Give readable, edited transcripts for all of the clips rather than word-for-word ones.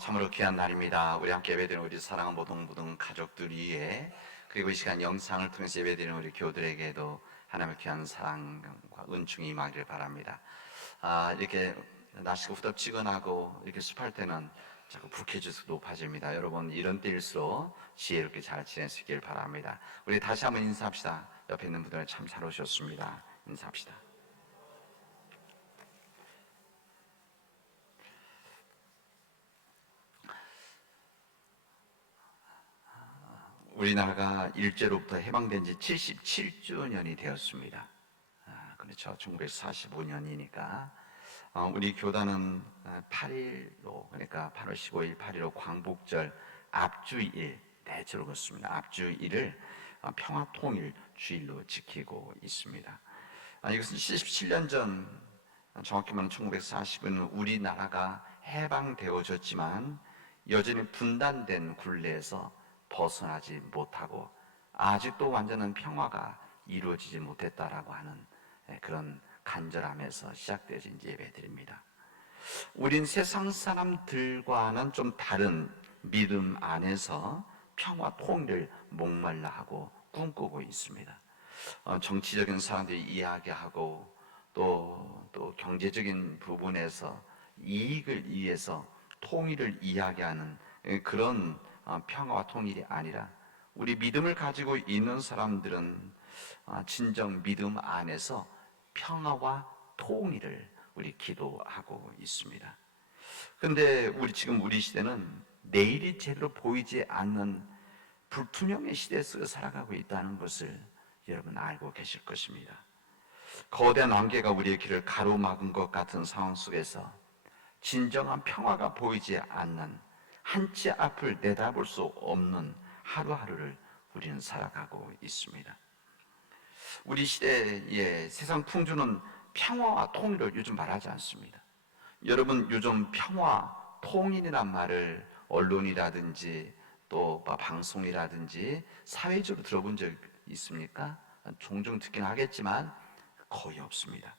참으로 귀한 날입니다. 우리 함께 예배드리는 우리 사랑하는 모든 가족들 위해, 그리고 이 시간 영상을 통해서 예배드리는 우리 교우들에게도 하나님의 귀한 사랑과 은총이 임하기를 바랍니다. 이렇게 날씨가 후덥지근하고 이렇게 습할 때는 자꾸 불쾌지수 높아집니다. 여러분, 이런 때일수록 지혜롭게 잘 지낼 수 있기를 바랍니다. 우리 다시 한번 인사합시다. 옆에 있는 분들 참 잘 오셨습니다. 인사합시다. 우리나라가 일제로부터 해방된 지 77주년이 되었습니다. 그렇죠. 1945년이니까 우리 교단은 8일로, 그러니까 8월 15일 8.15 광복절 앞주일, 대체로 그렇습니다. 앞주일을 평화통일 주일로 지키고 있습니다. 이것은 77년 전, 정확히 말하면 1940년 우리나라가 해방되어졌지만 여전히 분단된 굴레에서 벗어나지 못하고 아직도 완전한 평화가 이루어지지 못했다라고 하는 그런 간절함에서 시작되어진 예배드립니다. 우린 세상 사람들과는 좀 다른 믿음 안에서 평화 통일을 목말라 하고 꿈꾸고 있습니다. 정치적인 사람들이 이야기하고 또 경제적인 부분에서 이익을 위해서 통일을 이야기하는 그런 평화와 통일이 아니라, 우리 믿음을 가지고 있는 사람들은 진정 믿음 안에서 평화와 통일을 우리 기도하고 있습니다. 그런데 지금 우리 시대는 내일이 제대로 보이지 않는 불투명의 시대 속에 살아가고 있다는 것을 여러분 알고 계실 것입니다. 거대한 안개가 우리의 길을 가로막은 것 같은 상황 속에서 진정한 평화가 보이지 않는, 한치 앞을 내다볼 수 없는 하루하루를 우리는 살아가고 있습니다. 우리 시대의 세상 풍조는 평화와 통일을 요즘 말하지 않습니다. 여러분, 요즘 평화, 통일이란 말을 언론이라든지 또 방송이라든지 사회적으로 들어본 적 있습니까? 종종 듣긴 하겠지만 거의 없습니다.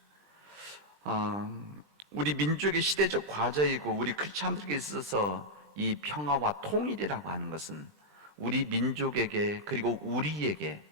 우리 민족의 시대적 과제이고 우리 크리스찬들에게 있어서 이 평화와 통일이라고 하는 것은 우리 민족에게, 그리고 우리에게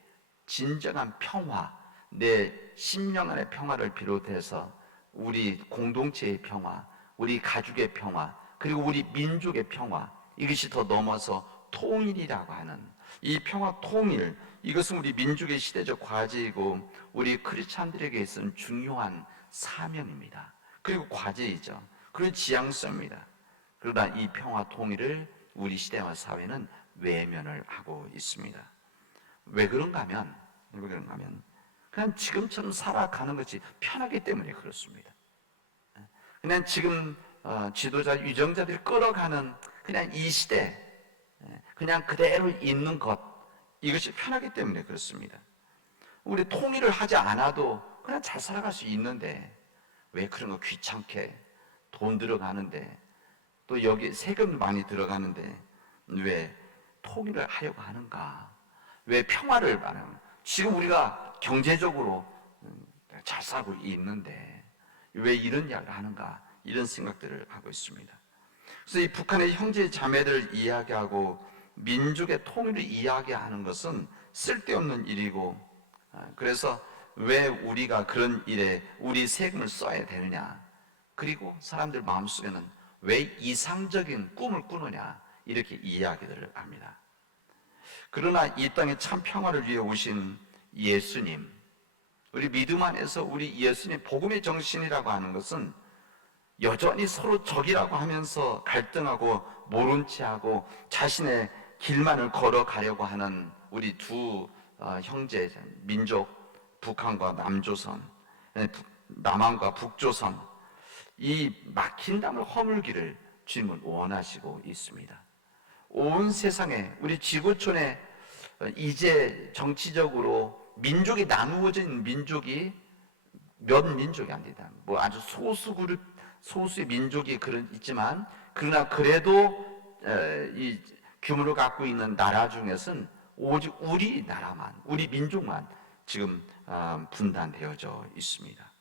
진정한 평화, 내 심령 안의 평화를 비롯해서 우리 공동체의 평화, 우리 가족의 평화, 그리고 우리 민족의 평화, 이것이 더 넘어서 통일이라고 하는 이 평화 통일, 이것은 우리 민족의 시대적 과제이고 우리 크리스찬들에게 있어서는 중요한 사명입니다. 그리고 과제이죠. 그리고 지향성입니다. 그러나 이 평화 통일을 우리 시대와 사회는 외면을 하고 있습니다. 왜 그런가 하면 그냥 지금처럼 살아가는 것이 편하기 때문에 그렇습니다. 그냥 지금 지도자, 유정자들이 끌어가는 그냥 이 시대, 그냥 그대로 있는 것, 이것이 편하기 때문에 그렇습니다. 우리 통일을 하지 않아도 그냥 잘 살아갈 수 있는데 왜 그런 거 귀찮게, 돈 들어가는데 또 여기 세금 많이 들어가는데 왜 통일을 하려고 하는가? 왜 평화를 말하는? 지금 우리가 경제적으로 잘 살고 있는데 왜 이런 이야기를 하는가? 이런 생각들을 하고 있습니다. 그래서 이 북한의 형제 자매들 이야기하고 민족의 통일을 이야기하는 것은 쓸데없는 일이고, 그래서 왜 우리가 그런 일에 우리 세금을 써야 되느냐, 그리고 사람들 마음속에는 왜 이상적인 꿈을 꾸느냐, 이렇게 이야기들을 합니다. 그러나 이 땅에 참 평화를 위해 오신 예수님, 우리 믿음 안에서 우리 예수님 복음의 정신이라고 하는 것은 여전히 서로 적이라고 하면서 갈등하고 모른 체하고 자신의 길만을 걸어가려고 하는 우리 두 형제 민족, 북한과 남조선, 남한과 북조선, 이 막힌 담을 허물기를 주님은 원하시고 있습니다. 온 세상에, 우리 지구촌에 이제 정치적으로 민족이 나누어진 민족이 몇 민족이 아니다. 뭐 아주 소수 그룹, 소수의 민족이 있지만, 그러나 그래도 이 규모를 갖고 있는 나라 중에서는 오직 우리나라만, 우리 민족만 지금 분단되어져 있습니다.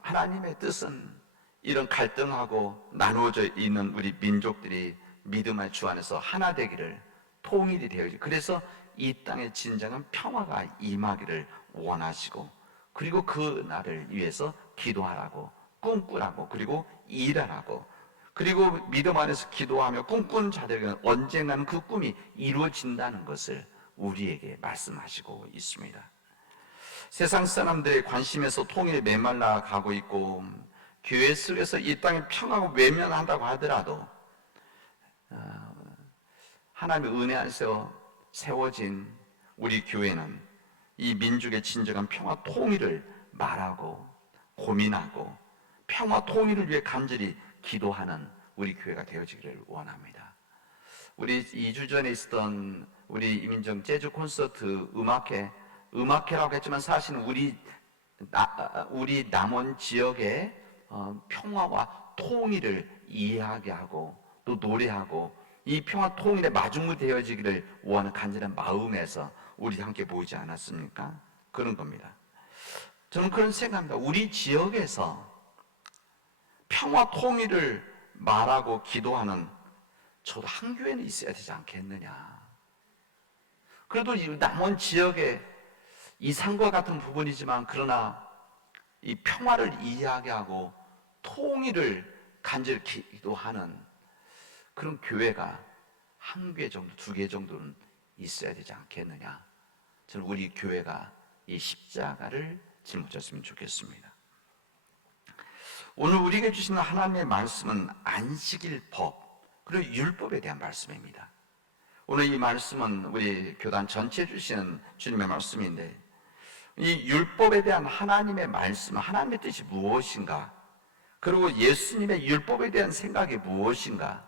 하나님의 뜻은 이런 갈등하고 나누어져 있는 우리 민족들이 믿음의 주 안에서 하나 되기를, 통일이 되어지고, 그래서 이 땅에 진정한 평화가 임하기를 원하시고, 그리고 그 날을 위해서 기도하라고, 꿈꾸라고, 그리고 일하라고, 그리고 믿음 안에서 기도하며 꿈꾸는 자들에게는 언젠가는 그 꿈이 이루어진다는 것을 우리에게 말씀하시고 있습니다. 세상 사람들의 관심에서 통일에 메말라 가고 있고, 교회 속에서 이 땅에 평화가 외면한다고 하더라도 하나님의 은혜 안에서 세워진 우리 교회는 이 민족의 진정한 평화 통일을 말하고 고민하고 평화 통일을 위해 간절히 기도하는 우리 교회가 되어지기를 원합니다. 우리 2주 전에 있었던 우리 이민정 재즈 콘서트 음악회라고 했지만 사실은 우리 남원 지역의 평화와 통일을 이야기하고 또 노래하고 이 평화 통일의 마중물 되어지기를 원하는 간절한 마음에서 우리 함께 모이지 않았습니까? 그런 겁니다. 저는 그런 생각합니다. 우리 지역에서 평화 통일을 말하고 기도하는 저도 한 교회는 있어야 되지 않겠느냐. 그래도 이 남원 지역에 이산과 같은 부분이지만 그러나 이 평화를 이야기하고 통일을 간절히 기도하는 그런 교회가 한 개 정도, 두 개 정도는 있어야 되지 않겠느냐. 저는 우리 교회가 이 십자가를 짊어졌으면 좋겠습니다. 오늘 우리에게 주시는 하나님의 말씀은 안식일법 그리고 율법에 대한 말씀입니다. 오늘 이 말씀은 우리 교단 전체에 주시는 주님의 말씀인데, 이 율법에 대한 하나님의 말씀, 하나님의 뜻이 무엇인가, 그리고 예수님의 율법에 대한 생각이 무엇인가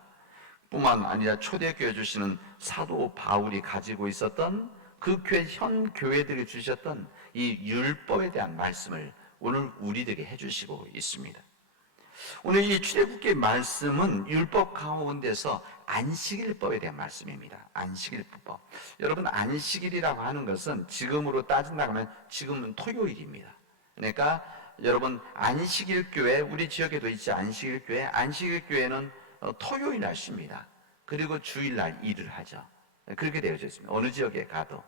뿐만 아니라 초대교회 주시는 사도 바울이 가지고 있었던 그 교회, 현 교회들이 주셨던 이 율법에 대한 말씀을 오늘 우리들에게 해주시고 있습니다. 오늘 이 출애굽기의 말씀은 율법 가운데서 안식일법에 대한 말씀입니다. 안식일법. 여러분, 안식일이라고 하는 것은 지금으로 따진다고 하면 지금은 토요일입니다. 그러니까 여러분, 안식일 교회, 우리 지역에도 있지 안식일 교회, 안식일 교회는 토요일 날 쉽니다. 그리고 주일날 일을 하죠. 그렇게 되어져 있습니다. 어느 지역에 가도.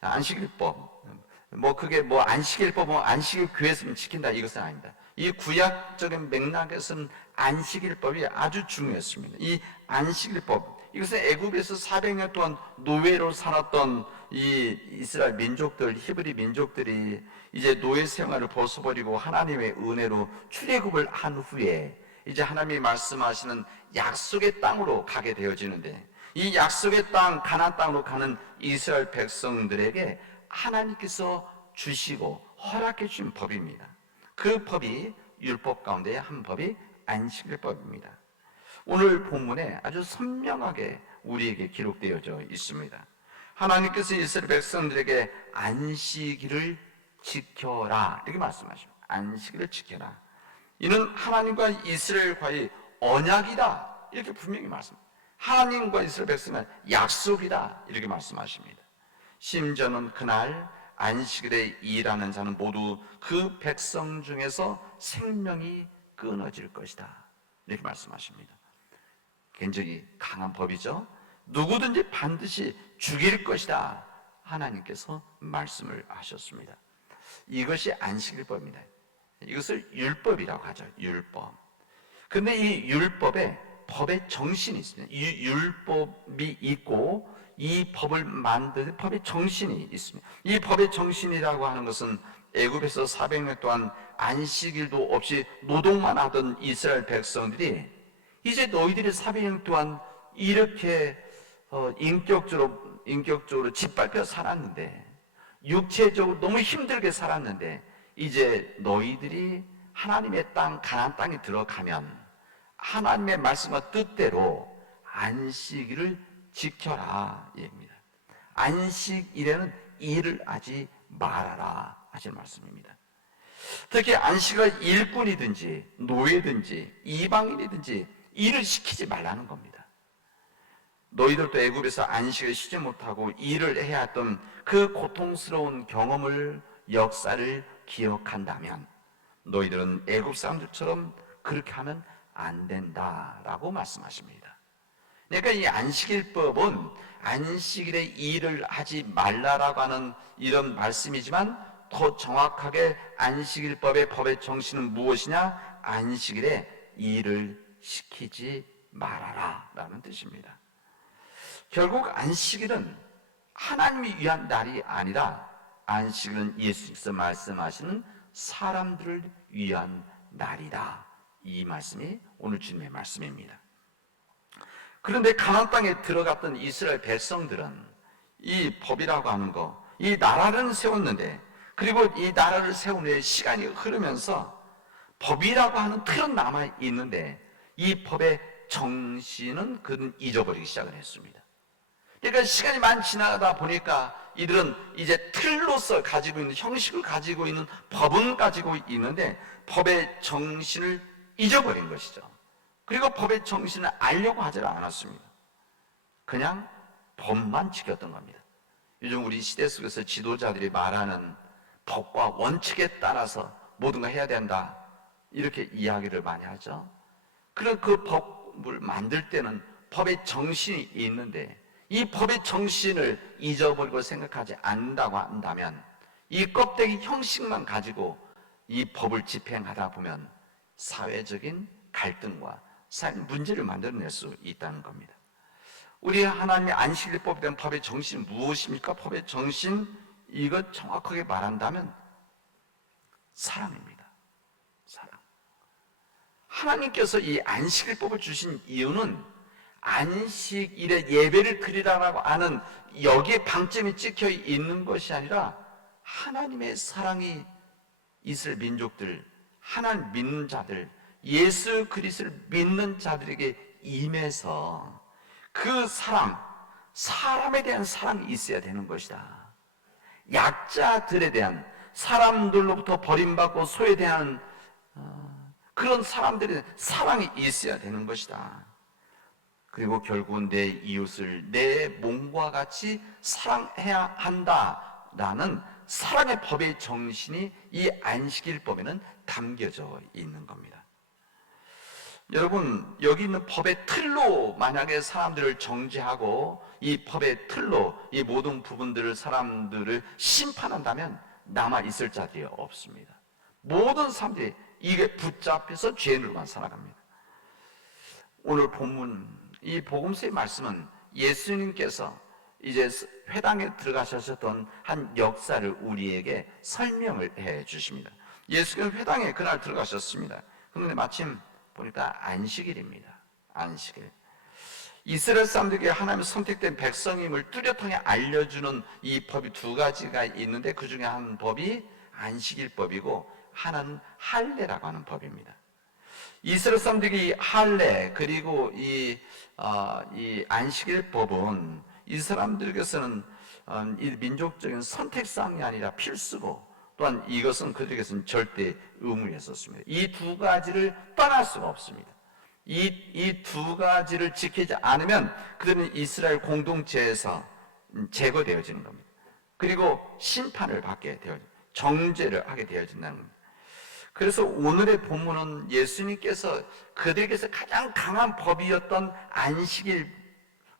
안식일법, 그게 안식일법, 안식일 교회에서는 지킨다, 이것은 아닙니다. 이 구약적인 맥락에서는 안식일법이 아주 중요했습니다. 이 안식일법, 이것은 애굽에서 400년 동안 노예로 살았던 이 이스라엘 민족들, 히브리 민족들이 이제 노예 생활을 벗어버리고 하나님의 은혜로 출애굽을 한 후에 이제 하나님이 말씀하시는 약속의 땅으로 가게 되어지는데, 이 약속의 땅, 가나안 땅으로 가는 이스라엘 백성들에게 하나님께서 주시고 허락해 주신 법입니다. 그 법이 율법 가운데 한 법이 안식일법입니다. 오늘 본문에 아주 선명하게 우리에게 기록되어져 있습니다. 하나님께서 이스라엘 백성들에게 안식일을 지켜라, 이렇게 말씀하십니다. 안식일을 지켜라. 이는 하나님과 이스라엘과의 언약이다, 이렇게 분명히 말씀합니다. 하나님과 이스라엘 백성은 약속이다, 이렇게 말씀하십니다. 심지어는 그날 안식일에 일하는 자는 모두 그 백성 중에서 생명이 끊어질 것이다, 이렇게 말씀하십니다. 굉장히 강한 법이죠. 누구든지 반드시 죽일 것이다, 하나님께서 말씀을 하셨습니다. 이것이 안식일법입니다. 이것을 율법이라고 하죠. 율법. 근데 이 율법에 법의 정신이 있습니다. 이 율법이 있고 이 법을 만드는 법의 정신이 있습니다. 이 법의 정신이라고 하는 것은 애굽에서 400년 동안 안식일도 없이 노동만 하던 이스라엘 백성들이 이제 너희들이 400년 동안 이렇게 인격적으로 짓밟혀 살았는데, 육체적으로 너무 힘들게 살았는데, 이제 너희들이 하나님의 땅, 가나안 땅에 들어가면 하나님의 말씀과 뜻대로 안식일을 지켜라, 얘기입니다. 안식일에는 일을 하지 말아라 하시는 말씀입니다. 특히 안식을 일꾼이든지 노예든지 이방인이든지 일을 시키지 말라는 겁니다. 너희들도 애굽에서 안식을 쉬지 못하고 일을 해야 했던 그 고통스러운 경험을, 역사를 기억한다면 너희들은 애굽 사람들처럼 그렇게 하면 안 된다라고 말씀하십니다. 그러니까 이 안식일법은 안식일에 일을 하지 말라라고 하는 이런 말씀이지만, 더 정확하게 안식일법의 법의 정신은 무엇이냐? 안식일에 일을 시키지 말아라 라는 뜻입니다. 결국 안식일은 하나님이 위한 날이 아니라 안식일은 예수님께서 말씀하시는 사람들을 위한 날이다. 이 말씀이 오늘 주님의 말씀입니다. 그런데 가나안 땅에 들어갔던 이스라엘 백성들은 이 법이라고 하는 거, 이 나라를 세웠는데, 그리고 이 나라를 세운 후에 시간이 흐르면서 법이라고 하는 틀은 남아 있는데 이 법의 정신은 그는 잊어버리기 시작을 했습니다. 그러니까 시간이 많이 지나다 보니까 이들은 이제 틀로서 가지고 있는, 형식을 가지고 있는 법은 가지고 있는데 법의 정신을 잊어버린 것이죠. 그리고 법의 정신을 알려고 하지 않았습니다. 그냥 법만 지켰던 겁니다. 요즘 우리 시대 속에서 지도자들이 말하는 법과 원칙에 따라서 모든 걸 해야 된다, 이렇게 이야기를 많이 하죠. 그런 그 법을 만들 때는 법의 정신이 있는데 이 법의 정신을 잊어버리고 생각하지 않는다고 한다면, 이 껍데기 형식만 가지고 이 법을 집행하다 보면 사회적인 갈등과 사회적 문제를 만들어낼 수 있다는 겁니다. 우리 하나님의 안식일법에 대한 법의 정신은 무엇입니까? 법의 정신, 이것 정확하게 말한다면 사랑입니다. 사랑. 하나님께서 이 안식일법을 주신 이유는 안식일에 예배를 드리라고 하는 여기에 방점이 찍혀 있는 것이 아니라 하나님의 사랑이 이스라엘 민족들, 하나님 믿는 자들, 예수 그리스도를 믿는 자들에게 임해서 그 사랑, 사람에 대한 사랑이 있어야 되는 것이다. 약자들에 대한, 사람들로부터 버림받고 소외대하는 그런 사람들의 사랑이 있어야 되는 것이다. 그리고 결국은 내 이웃을 내 몸과 같이 사랑해야 한다라는 사랑의 법의 정신이 이 안식일법에는 담겨져 있는 겁니다. 여러분, 여기 있는 법의 틀로 만약에 사람들을 정죄하고 이 법의 틀로 이 모든 부분들을, 사람들을 심판한다면 남아 있을 자들이 없습니다. 모든 사람들이 이게 붙잡혀서 죄인으로만 살아갑니다. 오늘 본문, 이 복음서의 말씀은 예수님께서 이제 회당에 들어가셨던 한 역사를 우리에게 설명을 해 주십니다. 예수님은 회당에 그날 들어가셨습니다. 그런데 마침 보니까 안식일입니다. 안식일. 이스라엘 사람들에게 하나님 선택된 백성임을 뚜렷하게 알려주는 이 법이 두 가지가 있는데, 그 중에 한 법이 안식일법이고 하나는 할례라고 하는 법입니다. 이스라엘 사람들이 할례 그리고 이 안식일법은 이 사람들에게서는 이 민족적인 선택사항이 아니라 필수고, 또한 이것은 그들에게서는 절대 의무였었습니다. 이 두 가지를 떠날 수가 없습니다. 이 두 가지를 지키지 않으면 그들은 이스라엘 공동체에서 제거되어지는 겁니다. 그리고 심판을 받게 되어집니다. 정죄를 하게 되어진다는 겁니다. 그래서 오늘의 본문은 예수님께서 그들에게서 가장 강한 법이었던 안식일,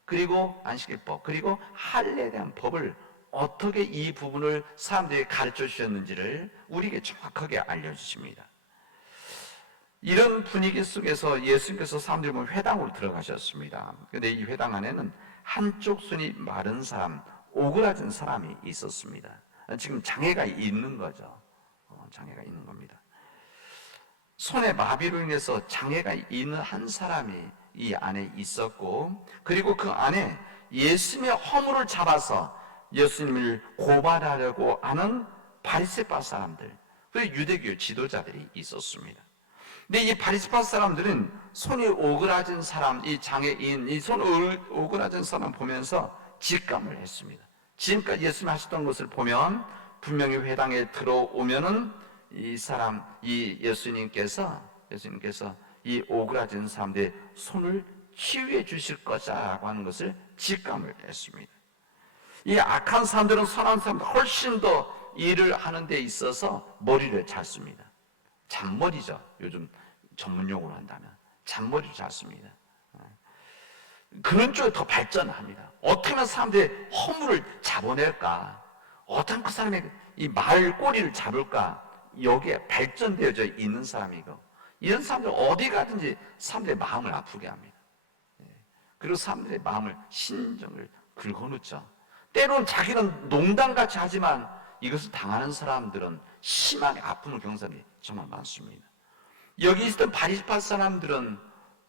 그리고 안식일법, 그리고 할례에 대한 법을 어떻게 이 부분을 사람들에게 가르쳐 주셨는지를 우리에게 정확하게 알려주십니다. 이런 분위기 속에서 예수님께서 사람들이 보면 회당으로 들어가셨습니다. 그런데 이 회당 안에는 한쪽 손이 마른 사람, 오그라진 사람이 있었습니다. 지금 장애가 있는 거죠. 장애가 있는 겁니다. 손의 마비로 인해서 장애가 있는 한 사람이 이 안에 있었고, 그리고 그 안에 예수님의 허물을 잡아서 예수님을 고발하려고 하는 바리새파 사람들, 그리고 유대교 지도자들이 있었습니다. 근데 이 바리새파 사람들은 손이 오그라진 사람, 이 장애인, 이 손 오그라진 사람 보면서 직감을 했습니다. 지금까지 예수님 하셨던 것을 보면 분명히 회당에 들어오면은 이 사람, 이 예수님께서 이 오그라진 사람들의 손을 치유해 주실 것이라고 하는 것을 직감을 했습니다. 이 악한 사람들은 선한 사람보다 훨씬 더 일을 하는 데 있어서 머리를 잘 씁니다. 잔머리죠. 요즘 전문용어로 한다면 잔머리를 잡습니다. 그런 쪽에 더 발전합니다. 어떻게 하면 사람들의 허물을 잡아낼까? 어떻게 하면 그 사람의 이 말꼬리를 잡을까? 여기에 발전되어져 있는 사람이고, 이런 사람들 어디 가든지 사람들의 마음을 아프게 합니다. 그리고 사람들의 마음을, 심정을 긁어놓죠. 때로는 자기는 농담같이 하지만 이것을 당하는 사람들은 심하게 아픔을 겪는 사람이 정말 많습니다. 여기 있었던 바리새파 사람들은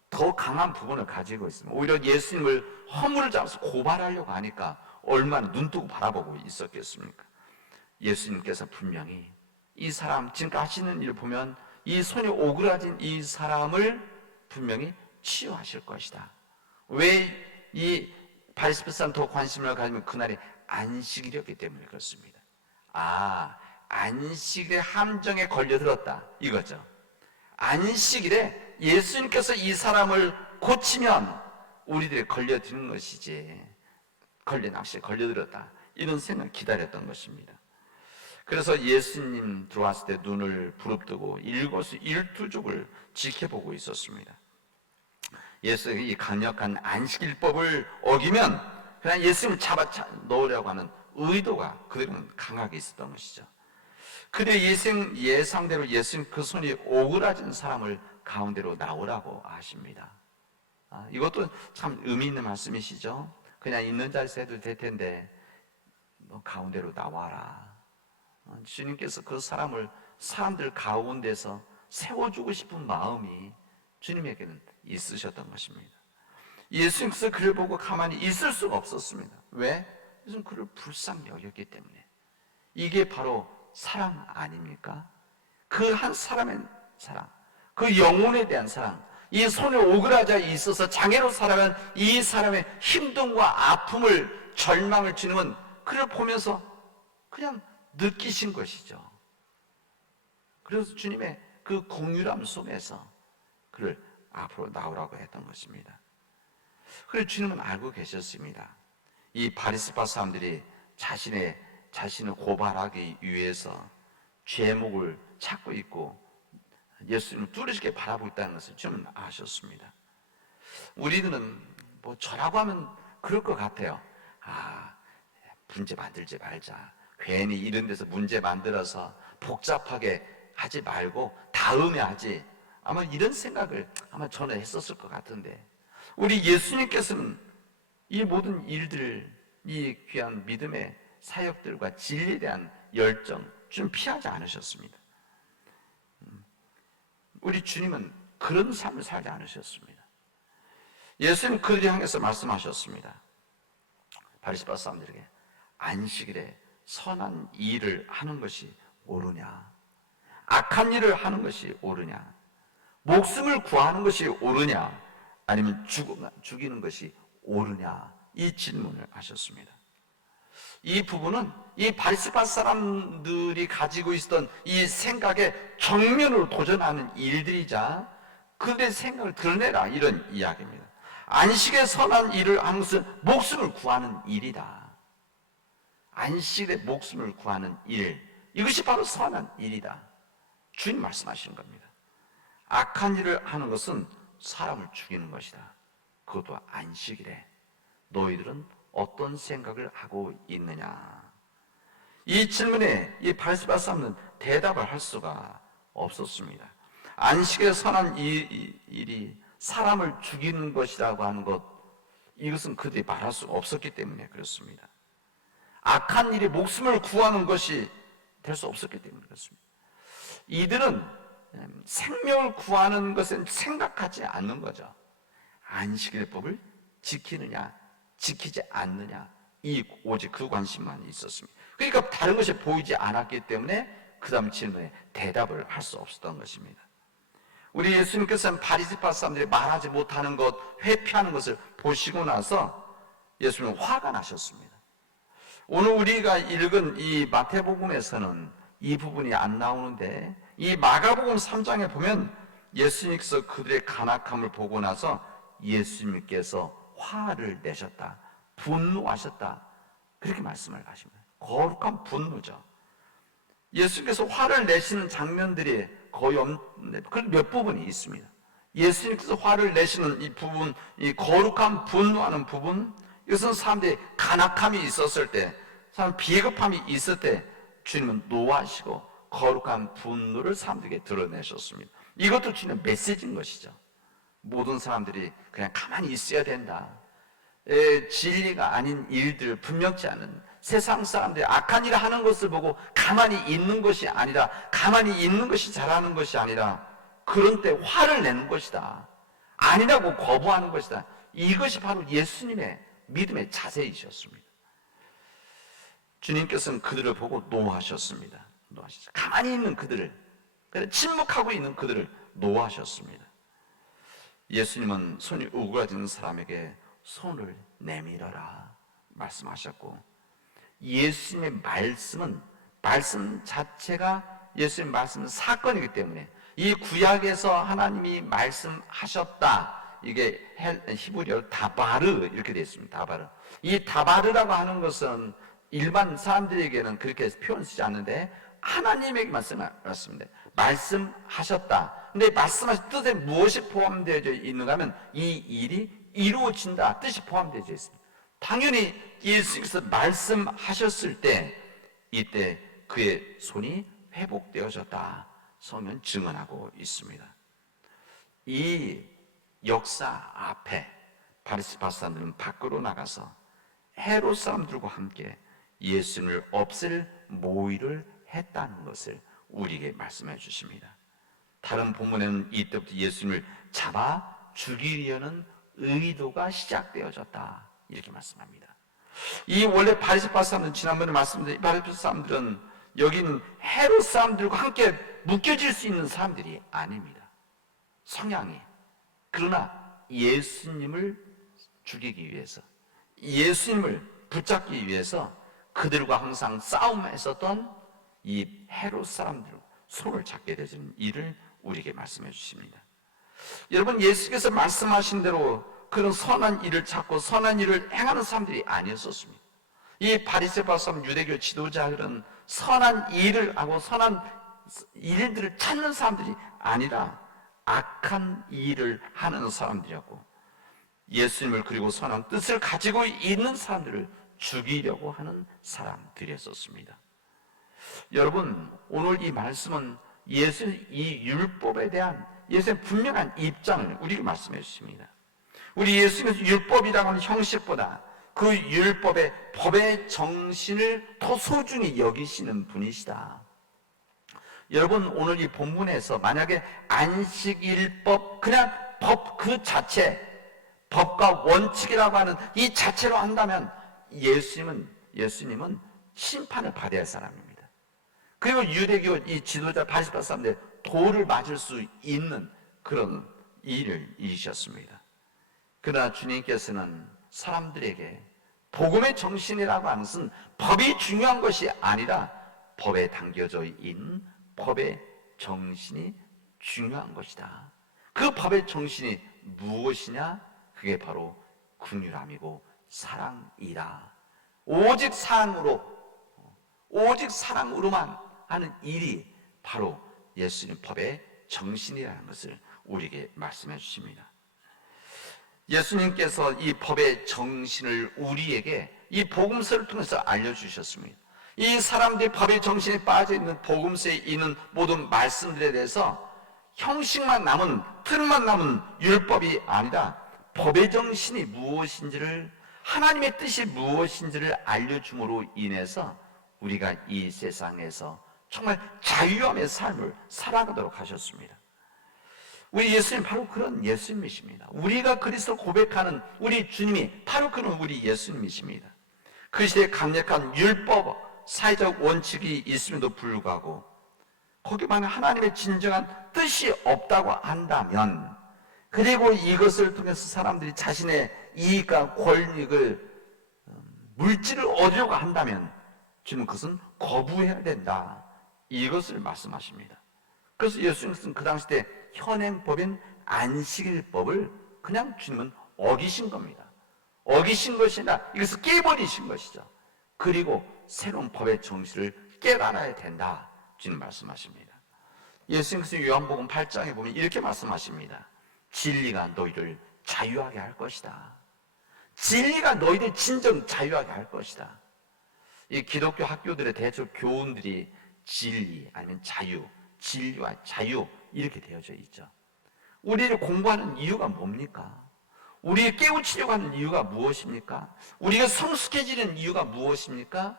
더 강한 부분을 가지고 있습니다. 오히려 예수님을 허물을 잡아서 고발하려고 하니까 얼마나 눈뜨고 바라보고 있었겠습니까? 예수님께서 분명히 이 사람, 지금 하시는 일을 보면 이 손이 오그라진 이 사람을 분명히 치유하실 것이다. 왜 이 바리새파 사람 더 관심을 가지면 그날이 안식일이었기 때문에 그렇습니다. 안식일의 함정에 걸려들었다 이거죠. 안식일에 예수님께서 이 사람을 고치면 우리들이 걸려드는 것이지, 낚시에 걸려들었다 이런 생각을 기다렸던 것입니다. 그래서 예수님 들어왔을 때 눈을 부릅뜨고 일거수일투족을 지켜보고 있었습니다. 예수의 이 강력한 안식일법을 어기면 그냥 예수님을 잡아 넣으려고 하는 의도가 그들은 강하게 있었던 것이죠. 그들의 예상대로 예수님 그 손이 오그라진 사람을 가운데로 나오라고 하십니다. 이것도 참 의미 있는 말씀이시죠. 그냥 있는 자리에서 해도 될 텐데 너 가운데로 나와라. 주님께서 그 사람들 가운데서 세워주고 싶은 마음이 주님에게는 있으셨던 것입니다. 예수님께서 그를 보고 가만히 있을 수가 없었습니다. 왜? 예수님 그를 불쌍히 여겼기 때문에. 이게 바로 사랑 아닙니까? 그 한 사람의 사랑, 그 영혼에 대한 사랑, 이 손에 오그라져 있어서 장애로 살아간 이 사람의 힘듦과 아픔을, 절망을 주님은 그를 보면서 그냥 느끼신 것이죠. 그래서 주님의 그 공유람 속에서 그를 앞으로 나오라고 했던 것입니다. 그래서 주님은 알고 계셨습니다. 이 바리새파 사람들이 자신을 고발하기 위해서 죄목을 찾고 있고 예수님을 뚜렷하게 바라보고 있다는 것을 주님은 아셨습니다. 우리들은 뭐 저라고 하면 그럴 것 같아요. 문제 만들지 말자. 괜히 이런 데서 문제 만들어서 복잡하게 하지 말고 다음에 하지. 아마 이런 생각을 저는 했었을 것 같은데, 우리 예수님께서는 이 모든 일들, 이 귀한 믿음의 사역들과 진리에 대한 열정 좀 피하지 않으셨습니다. 우리 주님은 그런 삶을 살지 않으셨습니다. 예수님 그들이 향해서 말씀하셨습니다. 바리새파 사람들에게 안식일에 선한 일을 하는 것이 옳으냐, 악한 일을 하는 것이 옳으냐, 목숨을 구하는 것이 옳으냐, 아니면 죽이는 것이 옳으냐, 이 질문을 하셨습니다. 이 부분은 이 바리새파 사람들이 가지고 있었던 이 생각에 정면으로 도전하는 일들이자 그들의 생각을 드러내라 이런 이야기입니다. 안식에 선한 일을 하는 것은 목숨을 구하는 일이다. 안식에 목숨을 구하는 일, 이것이 바로 선한 일이다. 주님 말씀하시는 겁니다. 악한 일을 하는 것은 사람을 죽이는 것이다. 그것도 안식일에. 너희들은 어떤 생각을 하고 있느냐? 이 질문에 이 바리새파 사람은 대답을 할 수가 없었습니다. 안식에 선한 일이 사람을 죽이는 것이라고 하는 것, 이것은 그들이 말할 수 없었기 때문에 그렇습니다. 악한 일이 목숨을 구하는 것이 될 수 없었기 때문에 그렇습니다. 이들은 생명을 구하는 것은 생각하지 않는 거죠. 안식일법을 지키느냐 지키지 않느냐, 오직 그 관심만 있었습니다. 그러니까 다른 것이 보이지 않았기 때문에 그 다음 질문에 대답을 할 수 없었던 것입니다. 우리 예수님께서는 바리새파 사람들이 말하지 못하는 것, 회피하는 것을 보시고 나서 예수님은 화가 나셨습니다. 오늘 우리가 읽은 이 마태복음에서는 이 부분이 안 나오는데, 이 마가복음 3장에 보면 예수님께서 그들의 간악함을 보고 나서 예수님께서 화를 내셨다, 분노하셨다, 그렇게 말씀을 하십니다. 거룩한 분노죠. 예수님께서 화를 내시는 장면들이 거의 없는데 그 몇 부분이 있습니다. 예수님께서 화를 내시는 이 부분, 이 거룩한 분노하는 부분, 이것은 사람들이 간악함이 있었을 때, 사람 비겁함이 있을 때 주님은 노하시고 거룩한 분노를 사람들에게 드러내셨습니다. 이것도 주님의 메시지인 것이죠. 모든 사람들이 그냥 가만히 있어야 된다. 진리가 아닌 일들, 분명치 않은 세상 사람들이 악한 일을 하는 것을 보고 가만히 있는 것이 아니라, 가만히 있는 것이 잘하는 것이 아니라 그런 때 화를 내는 것이다, 아니라고 거부하는 것이다. 이것이 바로 예수님의 믿음의 자세이셨습니다. 주님께서는 그들을 보고 노하셨습니다. 가만히 있는 그들을, 침묵하고 있는 그들을 노하셨습니다. 예수님은 손이 우그라지는 사람에게 손을 내밀어라 말씀하셨고, 예수님의 말씀은, 말씀 자체가 예수님의 말씀은 사건이기 때문에 이 구약에서 하나님이 말씀하셨다, 이게 히브리어로 다바르 이렇게 되어 있습니다. 다바르. 이 다바르라고 하는 것은 일반 사람들에게는 그렇게 표현 쓰지 않는데 하나님에게 말씀하셨습니다. 말씀하셨다. 근데 말씀하신 뜻에 무엇이 포함되어 있는가 하면 이 일이 이루어진다 뜻이 포함되어 있습니다. 당연히 예수님께서 말씀하셨을 때 이때 그의 손이 회복되어졌다 성경은 증언하고 있습니다. 이 역사 앞에 바리새파 사람들은 밖으로 나가서 헤롯 사람들과 함께 예수님을 없앨 모의를 했다는 것을 우리에게 말씀해 주십니다. 다른 본문에는 이때부터 예수님을 잡아 죽이려는 의도가 시작되어졌다 이렇게 말씀합니다. 이 원래 바리새파 사람들은, 지난번에 말씀드린 바리새파 사람들은 여기는 헤롯 사람들과 함께 묶여질 수 있는 사람들이 아닙니다. 성향이. 그러나 예수님을 죽이기 위해서, 예수님을 붙잡기 위해서 그들과 항상 싸움했었던 이 헤롯 사람들 손을 잡게 되는 일을 우리에게 말씀해 주십니다. 여러분, 예수께서 말씀하신 대로 그런 선한 일을 찾고 선한 일을 행하는 사람들이 아니었었습니다. 이 바리새파 사람, 유대교 지도자들은 선한 일을 하고 선한 일들을 찾는 사람들이 아니라 악한 일을 하는 사람들이었고, 예수님을 그리고 선한 뜻을 가지고 있는 사람들을 죽이려고 하는 사람들이었습니다. 여러분, 오늘 이 말씀은 예수의 이 율법에 대한 예수의 분명한 입장을 우리에게 말씀해 주십니다. 우리 예수님께서 율법이라고 하는 형식보다 그 율법의 법의 정신을 더 소중히 여기시는 분이시다. 여러분, 오늘 이 본문에서 만약에 안식일법, 그냥 법 그 자체, 법과 원칙이라고 하는 이 자체로 한다면 예수님은 심판을 받아야 할 사람입니다. 그리고 유대교 이 지도자 바리새파 사람들 돌을 맞을 수 있는 그런 일을 이루셨습니다. 그러나 주님께서는 사람들에게 복음의 정신이라고 하는 것은 법이 중요한 것이 아니라 법에 담겨져 있는 법의 정신이 중요한 것이다. 그 법의 정신이 무엇이냐? 그게 바로 긍휼함이고 사랑이다. 오직 사랑으로만 하는 일이 바로 예수님 법의 정신이라는 것을 우리에게 말씀해 주십니다. 예수님께서 이 법의 정신을 우리에게 이 복음서를 통해서 알려주셨습니다. 이 사람들이 법의 정신에 빠져있는 복음서에 있는 모든 말씀들에 대해서 형식만 남은, 틀만 남은 율법이 아니라 법의 정신이 무엇인지를, 하나님의 뜻이 무엇인지를 알려줌으로 인해서 우리가 이 세상에서 정말 자유함의 삶을 살아가도록 하셨습니다. 우리 예수님 바로 그런 예수님이십니다. 우리가 그리스도 고백하는 우리 주님이 바로 그런 우리 예수님이십니다. 그 시대에 강력한 율법, 사회적 원칙이 있음에도 불구하고 거기만 하나님의 진정한 뜻이 없다고 한다면, 그리고 이것을 통해서 사람들이 자신의 이익과 권익을, 물질을 얻으려고 한다면 주님은 그것은 거부해야 된다, 이것을 말씀하십니다. 그래서 예수님은 그 당시 때 현행법인 안식일법을 그냥 주님은 어기신 겁니다. 어기신 것이 아니라 이것을 깨버리신 것이죠. 그리고 새로운 법의 정신을 깨달아야 된다, 주님 말씀하십니다. 예수님께서 요한복음 8장에 보면 이렇게 말씀하십니다. 진리가 너희를 자유하게 할 것이다. 진리가 너희를 진정 자유하게 할 것이다. 이 기독교 학교들의 대표 교훈들이 진리 아니면 자유, 진리와 자유 이렇게 되어져 있죠. 우리를 공부하는 이유가 뭡니까? 우리를 깨우치려고 하는 이유가 무엇입니까? 우리가 성숙해지는 이유가 무엇입니까?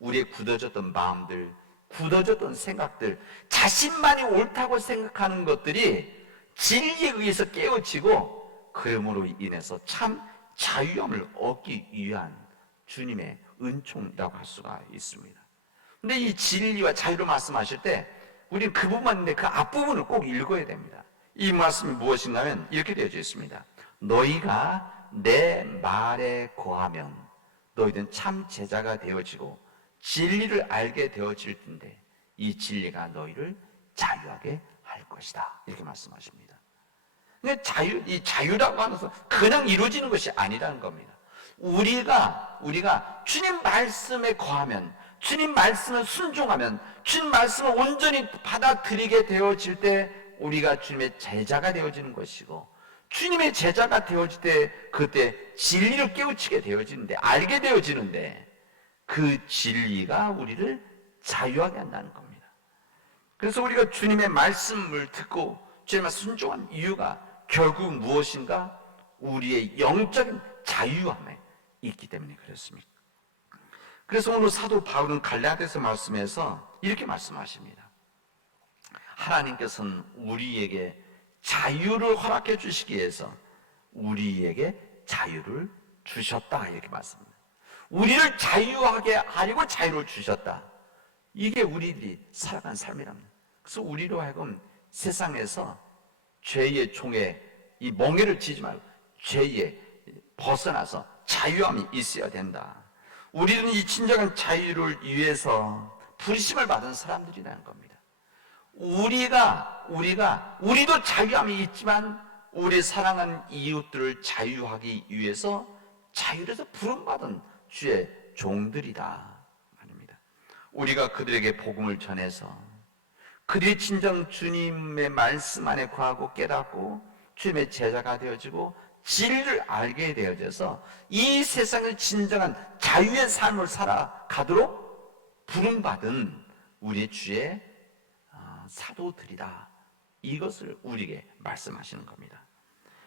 우리의 굳어졌던 마음들, 굳어졌던 생각들, 자신만이 옳다고 생각하는 것들이 진리에 의해서 깨우치고 그러므로 인해서 참 자유함을 얻기 위한 주님의 은총이라고 할 수가 있습니다. 근데 이 진리와 자유를 말씀하실 때 우리는 그 부분만 있는데 그 앞부분을 꼭 읽어야 됩니다. 이 말씀이 무엇인가 하면 이렇게 되어져 있습니다. 너희가 내 말에 거하면 너희는 참 제자가 되어지고 진리를 알게 되어질 텐데 이 진리가 너희를 자유하게 할 것이다. 이렇게 말씀하십니다. 근데 이 자유라고 하면서 그냥 이루어지는 것이 아니라는 겁니다. 우리가 주님 말씀에 거하면, 주님 말씀을 순종하면, 주님 말씀을 온전히 받아들이게 되어질 때 우리가 주님의 제자가 되어지는 것이고, 주님의 제자가 되어질 때 그때 진리를 깨우치게 되어지는데, 알게 되어지는데 그 진리가 우리를 자유하게 한다는 겁니다. 그래서 우리가 주님의 말씀을 듣고 주님의 순종한 이유가 결국 무엇인가? 우리의 영적인 자유함에 있기 때문에 그렇습니다. 그래서 오늘 사도 바울은 갈라디아서 말씀에서 이렇게 말씀하십니다. 하나님께서는 우리에게 자유를 허락해 주시기 위해서 우리에게 자유를 주셨다 이렇게 말씀합니다. 우리를 자유하게 하려고 자유를 주셨다. 이게 우리들이 살아가는 삶이랍니다. 그래서 우리로 하여금 세상에서 죄의 종에 이 멍에를 지지 말고 죄에 벗어나서 자유함이 있어야 된다. 우리는 이 진정한 자유를 위해서 부르심을 받은 사람들이라는 겁니다. 우리도 자유함이 있지만 우리 사랑하는 이웃들을 자유하기 위해서 자유에서 부름받은 주의 종들이다 말입니다. 우리가 그들에게 복음을 전해서 그들이 진정 주님의 말씀 안에 거하고 깨닫고 주님의 제자가 되어지고 진리를 알게 되어져서 이 세상을 진정한 자유의 삶을 살아가도록 부름받은 우리 주의 사도들이다. 이것을 우리에게 말씀하시는 겁니다.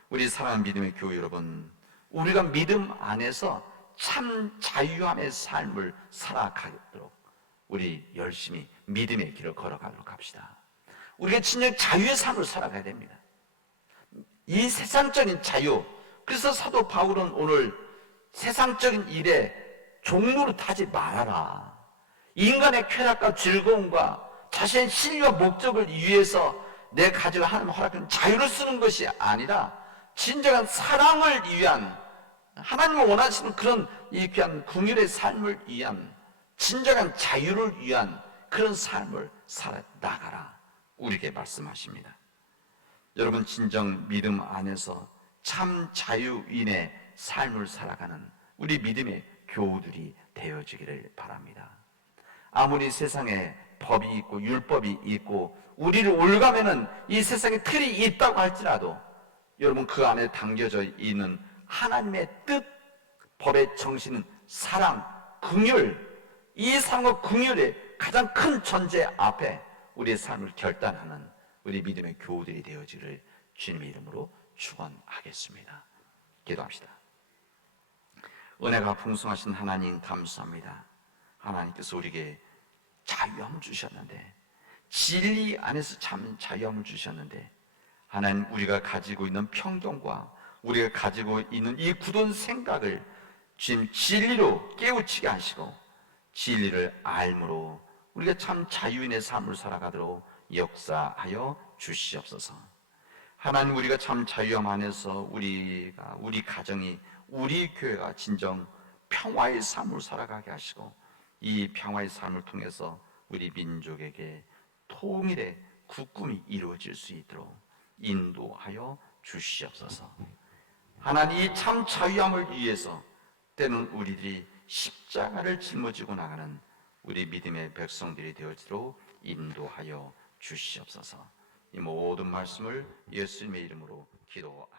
우리 사랑하는 믿음의 교회 여러분, 우리가 믿음 안에서 참 자유함의 삶을 살아가도록 우리 열심히 믿음의 길을 걸어가도록 합시다. 우리가 진정 자유의 삶을 살아가야 됩니다. 이 세상적인 자유, 그래서 사도 바울은 오늘 세상적인 일에 종로로 타지 말아라. 인간의 쾌락과 즐거움과 자신의 신뢰와 목적을 위해서 내 가지고 하나님 허락한 자유를 쓰는 것이 아니라 진정한 사랑을 위한 하나님을 원하시는 그런 이 귀한 궁율의 삶을 위한 진정한 자유를 위한 그런 삶을 살아나가라 우리에게 말씀하십니다. 여러분 진정 믿음 안에서 참 자유인의 삶을 살아가는 우리 믿음의 교우들이 되어지기를 바랍니다. 아무리 세상에 법이 있고 율법이 있고 우리를 올가매는 이 세상에 틀이 있다고 할지라도 여러분 그 안에 담겨져 있는 하나님의 뜻, 법의 정신은 사랑, 긍휼, 이 사랑과 긍휼의 가장 큰 전제 앞에 우리의 삶을 결단하는 우리 믿음의 교우들이 되어지기를 주님의 이름으로 축원하겠습니다. 기도합시다. 은혜가 풍성하신 하나님 감사합니다. 하나님께서 우리에게 자유함을 주셨는데 진리 안에서 참 자유함을 주셨는데 하나님 우리가 가지고 있는 편견과 우리가 가지고 있는 이 굳은 생각을 지금 진리로 깨우치게 하시고 진리를 알므로 우리가 참 자유인의 삶을 살아가도록 역사하여 주시옵소서. 하나님 우리가 참 자유함 안에서 우리 가정이 우리 교회가 진정 평화의 삶을 살아가게 하시고 이 평화의 삶을 통해서 우리 민족에게 통일의 국군이 이루어질 수 있도록 인도하여 주시옵소서. 하나님 이 참 자유함을 위해서 때는 우리들이 십자가를 짊어지고 나가는 우리 믿음의 백성들이 되어지도록 인도하여 주시옵소서. 이 모든 말씀을 예수님의 이름으로 기도합니다.